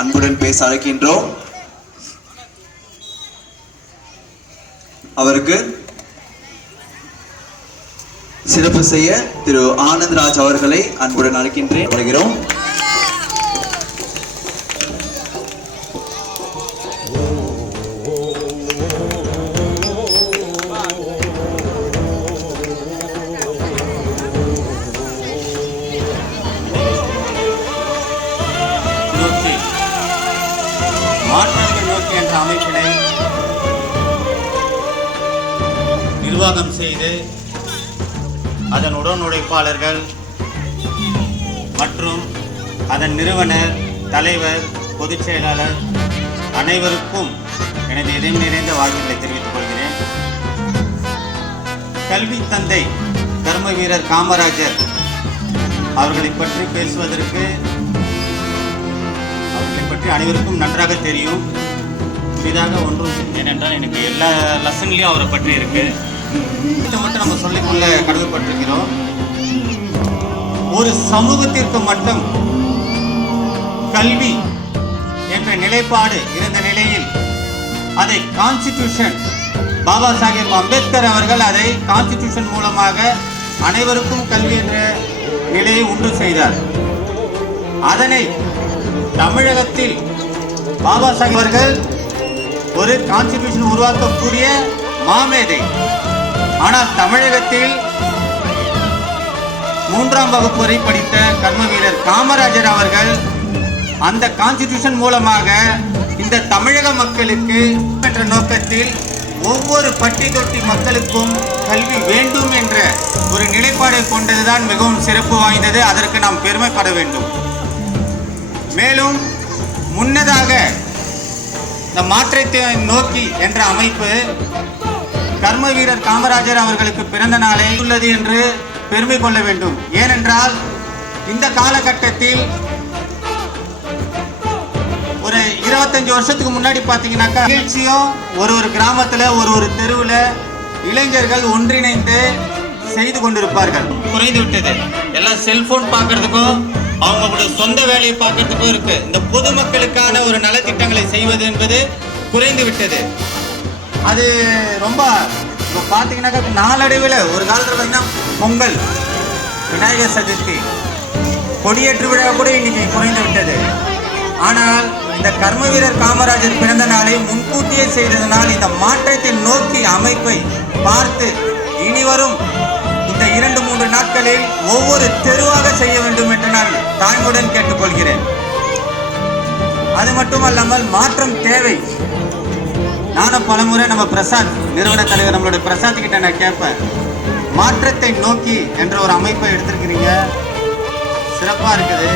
அன்புடன் பேச அழைக்கின்றோம். அவருக்கு சிறப்பு செய்ய திரு ஆனந்த்ராஜ் அவர்களை அன்புடன் அழைக்கின்றேன். வருகிறோம். மாற்றத்தை நோக்கி என்ற அமைப்பினை நிர்வாகம் செய்து அதன் உடன் உழைப்பாளர்கள் மற்றும் அதன் நிறுவனர், தலைவர், பொதுச் செயலாளர் அனைவருக்கும் எனது இதயம் நிறைந்த வாழ்த்துக்களை தெரிவித்துக் கொள்கிறேன். கல்வி தந்தை கர்ம வீரர் காமராஜர் அவர்களை பற்றி பேசுவதற்கு அனைவருக்கும் நன்றாக தெரியும். புதிதாக ஒன்றும் ஏனென்றால் எனக்கு எல்லா லெசன்லையும் அவரை பற்றி இருக்கு. இதை மட்டும் நம்ம சொல்லிக்கொள்ள கடமைப்பட்டிருக்கிறோம். ஒரு சமூகத்திற்கு மட்டும் கல்வி என்ற நிலைப்பாடு இருந்த நிலையில் அதை கான்ஸ்டிடியூஷன் பாபா சாஹேப் அம்பேத்கர் அவர்கள் அதை கான்ஸ்டிடியூஷன் மூலமாக அனைவருக்கும் கல்வி என்ற நிலையை உண்டு செய்தார். அதனை தமிழகத்தில் பாபா சாஹேப் அவர்கள் ஒரு கான்ஸ்டிடியூஷன் உருவாக்கக்கூடிய மாமேதை. ஆனால் தமிழகத்தில் 3ஆம் வகுப்பு வரை படித்த கர்ம வீரர் காமராஜர் அவர்கள் அந்த கான்ஸ்டிடியூஷன் மூலமாக இந்த தமிழக மக்களுக்கு என்ற நோக்கத்தில் ஒவ்வொரு பட்டி தொட்டி மக்களுக்கும் கல்வி வேண்டும் என்ற ஒரு நிலைப்பாடை கொண்டதுதான் மிகவும் சிறப்பு வாய்ந்தது. அதற்கு நாம் பெருமைப்பட வேண்டும். மேலும் முன்னதாக இந்த மாற்றத்தை நோக்கி என்ற அமைப்பு கர்ம வீரர் காமராஜர் அவர்களுக்கு பிறந்த நாளை உள்ளது என்று பெருமை கொள்ள வேண்டும். ஏனென்றால் இந்த காலகட்டத்தில் ஒரு 25 வருஷத்துக்கு முன்னாடி பார்த்தீங்கன்னாக்கா நிகழ்ச்சியும் ஒரு கிராமத்தில் ஒரு தெருவில் இளைஞர்கள் ஒன்றிணைந்து செய்து கொண்டிருப்பார்கள். குறைந்து விட்டது. எல்லாம் செல்போன் பார்க்கறதுக்கும் அவங்களுடைய சொந்த வேலையை பார்க்கறதுக்கும் இருக்கு. இந்த பொதுமக்களுக்கான ஒரு நலத்திட்டங்களை செய்வது என்பது குறைந்து விட்டது. அது ரொம்ப பார்த்தீங்கன்னாக்கா நாளடைவில் ஒரு காலத்தில் பார்த்தீங்கன்னா பொங்கல், விநாயகர் சதுர்த்தி, கொடியேற்று விழா கூட இன்னைக்கு குறைந்து விட்டது. ஆனால் இந்த கர்ம வீரர் காமராஜர் பிறந்த நாளை முன்கூட்டியே செய்ததனால் இந்த மாற்றத்தை நோக்கி அமைப்பை பார்த்து இனிவரும் இந்த 2-3 நாட்களில் ஒவ்வொரு தெருவாக செய்ய வேண்டும் என்று நான் தாழ்வுடன் கேட்டுக்கொள்கிறேன். அது மட்டுமல்லாமல் மாற்றம் தேவை. நானும் பலமுறை நம்ம பிரசாத் நிறுவன தலைவர் நம்மளுடைய பிரசாத் கிட்ட நான் கேட்பேன், மாற்றத்தை நோக்கி என்ற ஒரு அமைப்பை எடுத்திருக்கிறீங்க, சிறப்பாக இருக்குது.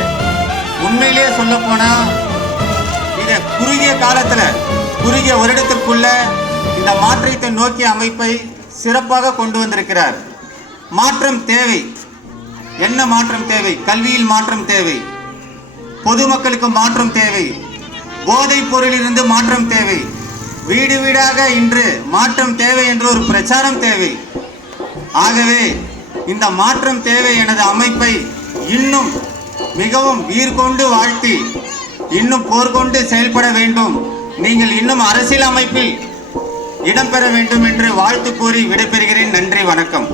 உண்மையிலேயே சொல்ல போனா இதை குறுகிய காலத்தில் குறுகிய வருடத்திற்குள்ள இந்த மாற்றத்தை நோக்கிய அமைப்பை சிறப்பாக கொண்டு வந்திருக்கிறார். மாற்றம் தேவை. என்ன மாற்றம் தேவை? கல்வியில் மாற்றம் தேவை, பொதுமக்களுக்கு மாற்றம் தேவை, போதைப் பொருளிலிருந்து மாற்றம் தேவை, வீடு வீடாக இன்று மாற்றம் தேவை என்று ஒரு பிரச்சாரம் தேவை. ஆகவே இந்த மாற்றம் தேவை எனது அமைப்பை இன்னும் மிகவும் வீர்கொண்டு வாழ்த்தி இன்னும் போர்கொண்டு செயல்பட வேண்டும். நீங்கள் இன்னும் அரசியல் அமைப்பில் இடம்பெற வேண்டும் என்று வாழ்த்து கூறி விடைபெறுகிறேன். நன்றி, வணக்கம்.